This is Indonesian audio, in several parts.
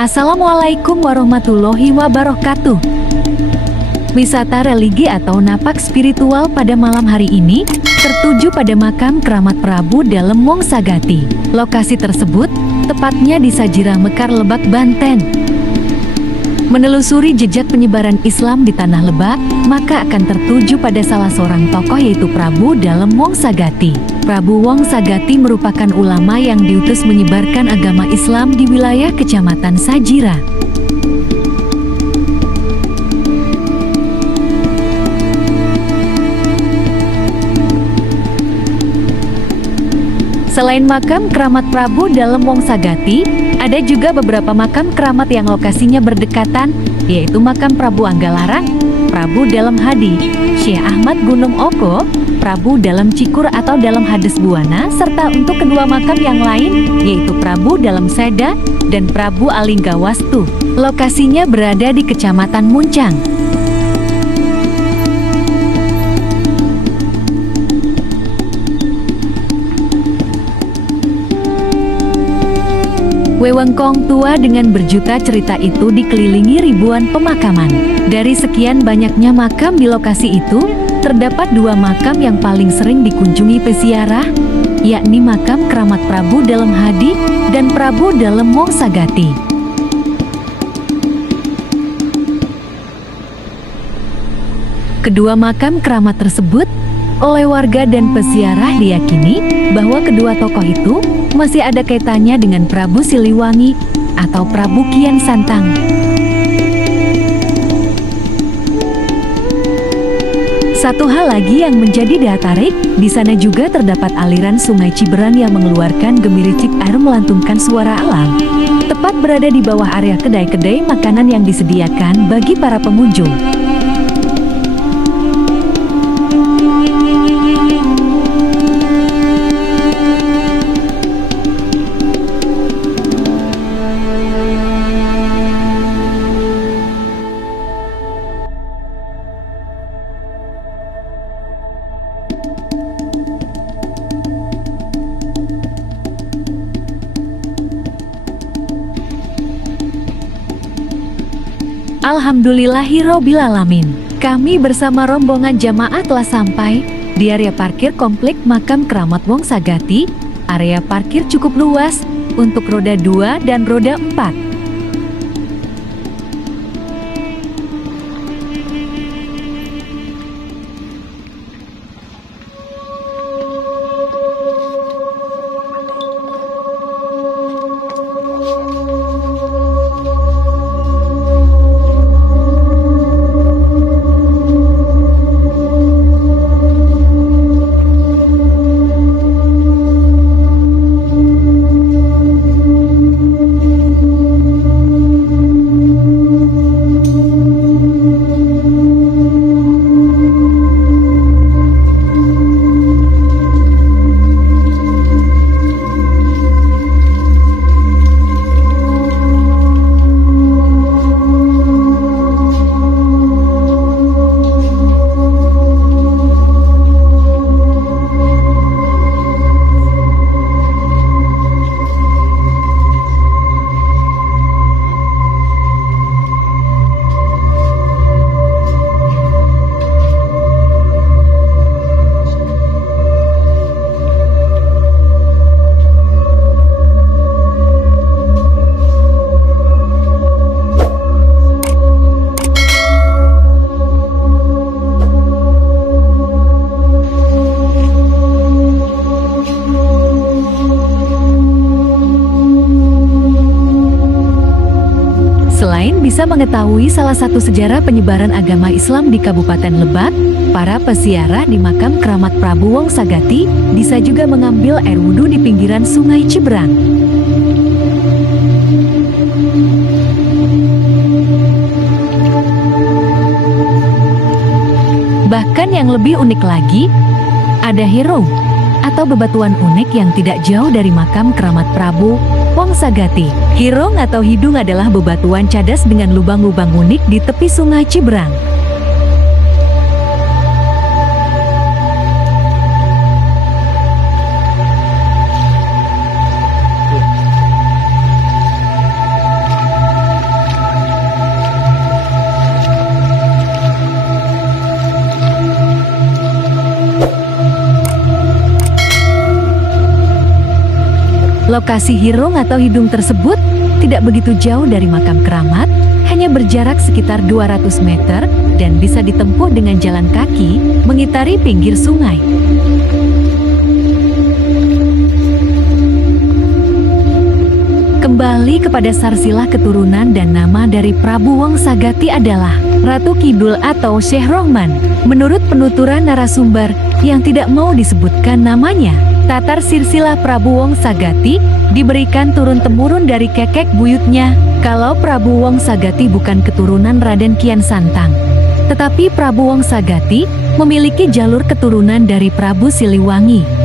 Assalamualaikum warahmatullahi wabarakatuh. Wisata religi atau napak spiritual pada malam hari ini tertuju pada makam Keramat Prabu Dalem Wongsagati. Lokasi tersebut tepatnya di Sajirah Mekar, Lebak, Banten. Menelusuri jejak penyebaran Islam di Tanah Lebak, maka akan tertuju pada salah seorang tokoh yaitu Prabu Dalem Wongsagati. Prabu Wongsagati merupakan ulama yang diutus menyebarkan agama Islam di wilayah Kecamatan Sajirah. Selain makam Keramat Prabu Dalem Wongsagati, ada juga beberapa makam keramat yang lokasinya berdekatan, yaitu makam Prabu Anggalarang, Prabu Dalem Hadi, Syekh Ahmad Gunung Oko, Prabu Dalem Cikur atau Dalem Hades Buwana, serta untuk kedua makam yang lain, yaitu Prabu Dalem Seda dan Prabu Alinggawastu. Lokasinya berada di Kecamatan Muncang. Wewengkong tua dengan berjuta cerita itu dikelilingi ribuan pemakaman. Dari sekian banyaknya makam di lokasi itu, terdapat dua makam yang paling sering dikunjungi peziarah, yakni makam Keramat Prabu Dalem Hadi dan Prabu Dalem Wongsagati. Kedua makam keramat tersebut oleh warga dan peziarah diyakini bahwa kedua tokoh itu masih ada kaitannya dengan Prabu Siliwangi atau Prabu Kian Santang. Satu hal lagi yang menjadi daya tarik, di sana juga terdapat aliran Sungai Ciberang yang mengeluarkan gemericik air melantunkan suara alam. Tepat berada di bawah area kedai-kedai makanan yang disediakan bagi para pengunjung. Alhamdulillahirrohmanirrohim. Kami bersama rombongan jamaah telah sampai di area parkir komplek makam Keramat Wongsagati. Area parkir cukup luas untuk roda 2 dan roda 4. Bisa mengetahui salah satu sejarah penyebaran agama Islam di Kabupaten Lebak, para peziarah di makam Keramat Prabu Wongsagati bisa juga mengambil air wudhu di pinggiran Sungai Ciberang. Bahkan yang lebih unik lagi, ada hirung atau bebatuan unik yang tidak jauh dari makam Keramat Prabu Wongsagati. Hirung atau hidung adalah bebatuan cadas dengan lubang-lubang unik di tepi Sungai Ciberang. Lokasi Hirung atau hidung tersebut tidak begitu jauh dari makam keramat, hanya berjarak sekitar 200 meter dan bisa ditempuh dengan jalan kaki mengitari pinggir sungai. Kembali kepada sarsilah keturunan dan nama dari Prabu Wongsagati adalah Ratu Kidul atau Syekh Rohman. Menurut penuturan narasumber yang tidak mau disebutkan namanya, tatar silsilah Prabu Wongsagati diberikan turun-temurun dari kakek buyutnya. Kalau Prabu Wongsagati bukan keturunan Raden Kian Santang, tetapi Prabu Wongsagati memiliki jalur keturunan dari Prabu Siliwangi.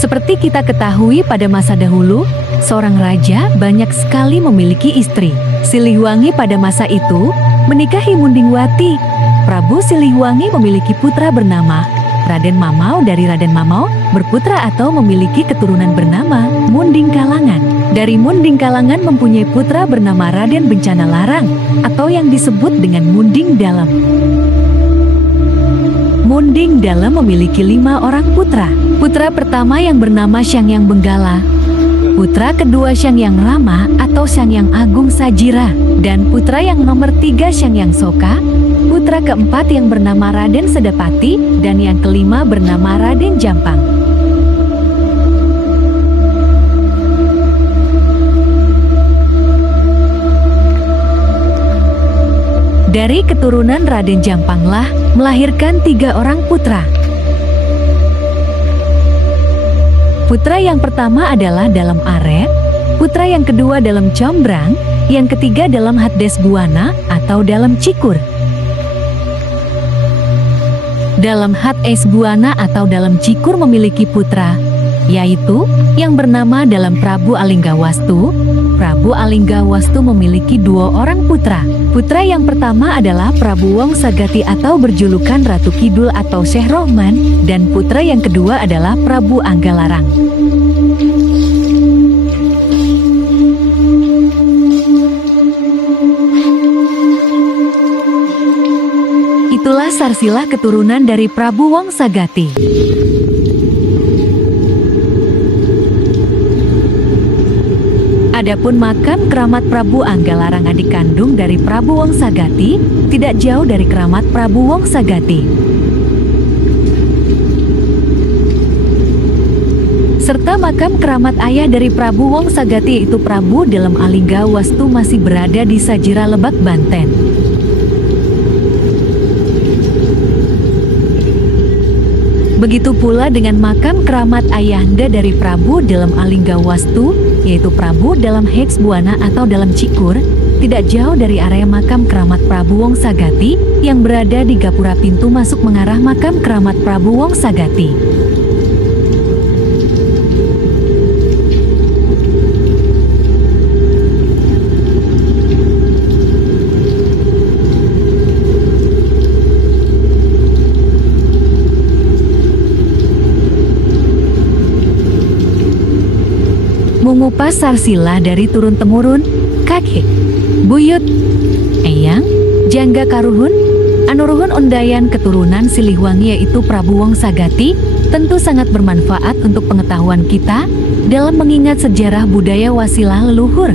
Seperti kita ketahui pada masa dahulu, seorang raja banyak sekali memiliki istri. Siliwangi pada masa itu menikahi Mundingwati. Prabu Siliwangi memiliki putra bernama Raden Mamau. Dari Raden Mamau berputra atau memiliki keturunan bernama Munding Kalangan. Dari Munding Kalangan mempunyai putra bernama Raden Bencana Larang atau yang disebut dengan Munding Dalem. Munding Dalem memiliki 5 orang putra. Putra pertama yang bernama Syangyang Benggala, putra kedua Syangyang Rama atau Syangyang Agung Sajira, dan putra yang nomor 3 Syangyang Soka, putra keempat yang bernama Raden Sedapati, dan yang kelima bernama Raden Jampang. Dari keturunan Raden Jampanglah melahirkan 3 orang putra. Putra yang pertama adalah dalam Aret, putra yang kedua dalam Combrang, yang ketiga dalam Haddes Buana atau dalam Cikur. Dalam Haddes Buana atau dalam Cikur memiliki putra, yaitu yang bernama dalam Prabu Alinggawastu. Prabu Alinggawastu memiliki 2 orang putra. Putra yang pertama adalah Prabu Wongsagati atau berjulukan Ratu Kidul atau Syekh Rohman, dan putra yang kedua adalah Prabu Anggalarang. Itulah sarsilah keturunan dari Prabu Wongsagati. Adapun makam keramat Prabu Anggalarang adik kandung dari Prabu Wongsagati tidak jauh dari keramat Prabu Wongsagati. Serta makam keramat ayah dari Prabu Wongsagati yaitu Prabu Dalem Alinggawastu masih berada di Sajira Lebak, Banten. Begitu pula dengan makam keramat ayahanda dari Prabu Dalem Alinggawastu, yaitu Prabu Dalem Haddes Buana atau dalam Cikur, tidak jauh dari area makam keramat Prabu Wongsagati yang berada di gapura pintu masuk mengarah makam keramat Prabu Wongsagati. Mengupas sarsilah dari turun-temurun, kakek, buyut, eyang, jangga karuhun, anuruhun undayan keturunan Siliwangi yaitu Prabu Wongsagati tentu sangat bermanfaat untuk pengetahuan kita dalam mengingat sejarah budaya wasilah leluhur.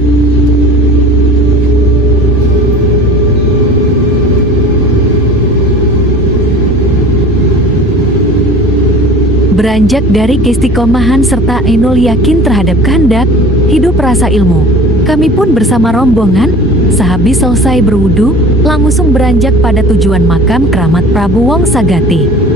Beranjak dari keistiqomahan serta ainul yakin terhadap kehendak, hidup rasa ilmu, kami pun bersama rombongan, sehabis selesai berwudu, langsung beranjak pada tujuan makam keramat Prabu Wongsagati.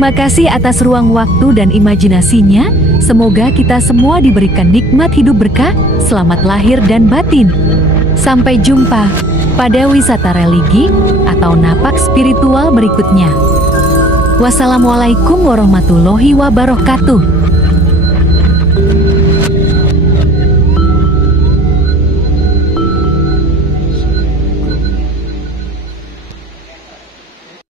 Terima kasih atas ruang waktu dan imajinasinya. Semoga kita semua diberikan nikmat hidup berkah, selamat lahir dan batin. Sampai jumpa pada wisata religi atau napak spiritual berikutnya. Wassalamualaikum warahmatullahi wabarakatuh.